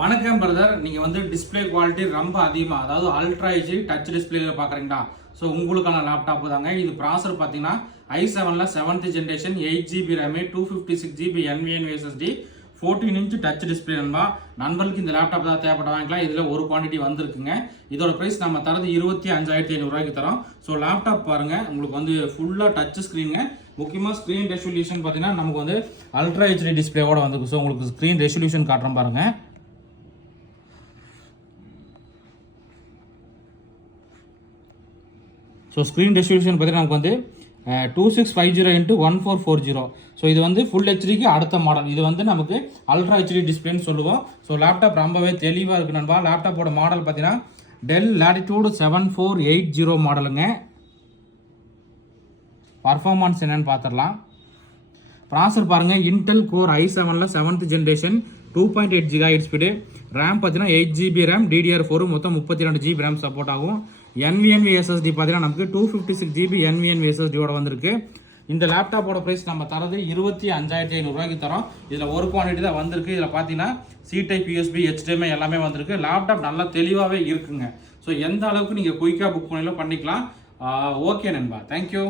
வணக்கம் பிரதர். நீங்கள் வந்து டிஸ்பிளே குவாலிட்டி ரொம்ப அதிகமாக, அதாவது அல்ட்ரா ஹெச்டி டச் டிஸ்பிளேல பார்க்குறீங்களா? ஸோ உங்களுக்கான லேப்டாப் தாங்க இது. ப்ராசர் பார்த்தீங்கன்னா i7ல 7th generation 8GB RAM 256GB NVMe SSD 14 inch touch display நண்பா. நண்பர்களுக்கு இந்த லேப்டாப் தான் தேவைப்பட்ட வாங்கிக்கலாம். இதில் ஒரு குவான்டிட்டி வந்திருக்குங்க. இதோட ப்ரைஸ் நம்ம தரது 25,500 ரூபாய்க்கு தரோம். ஸோ லேப்டாப் பாருங்கள், உங்களுக்கு வந்து ஃபுல்லாக டச் ஸ்க்ரீனுங்க. முக்கியமாக ஸ்க்ரீன் ரெசல்யூஷன் பார்த்தீங்கன்னா நமக்கு வந்து அல்ட்ரா ஹெச்டி டிஸ்பிளேவோட வந்துருக்கு. ஸோ உங்களுக்கு ஸ்க்ரீன் ரெசல்யூஷன் காட்டுறோம் பாருங்கள். ஸோ ஸ்க்ரீன் ரெசல்யூஷன் பார்த்தீங்கன்னா நமக்கு வந்து 2650x1440. ஸோ இது வந்து ஃபுல் ஹெச்டிக்கு அடுத்த மாடல். இது வந்து நமக்கு அல்ட்ரா ஹெச்டி டிஸ்பிளேன்னு சொல்லுவோம். ஸோ லேப்டாப் ரொம்பவே தெளிவாக இருக்குது நண்பா. லேப்டாப்போட மாடல் பார்த்தீங்கன்னா டெல் லேட்டிடியூட் 7480 மாடலுங்க. பர்ஃபார்மன்ஸ் என்னன்னு பார்த்துடலாம். ப்ராசர் பாருங்கள், இன்டெல் கோர் i7ல 7th generation 2.8 GHz speed. RAM பார்த்தீங்கன்னா 8GB ரேம், DDR4 மொத்தம் 32GB ரேம் சப்போர்ட் ஆகும். NVMe SSD பார்த்தீங்கன்னா நமக்கு 256GB NVMe SSDயோட வந்திருக்கு. இந்த லேப்டாப்போட ப்ரைஸ் நம்ம தரது 25,500 ரூபாய்க்கு தரோம். இதில் ஒரு குவான்டிட்டி தான் வந்திருக்கு. இதில் பார்த்தீங்கன்னா C டைப் USB HDMI எல்லாமே வந்திருக்கு. லேப்டாப் நல்லா தெளிவாகவே இருக்குங்க. ஸோ எந்த அளவுக்கு நீங்கள் குயிக்காக புக் பண்ணிக்கலாம். ஓகே நண்பா, தேங்க்யூ.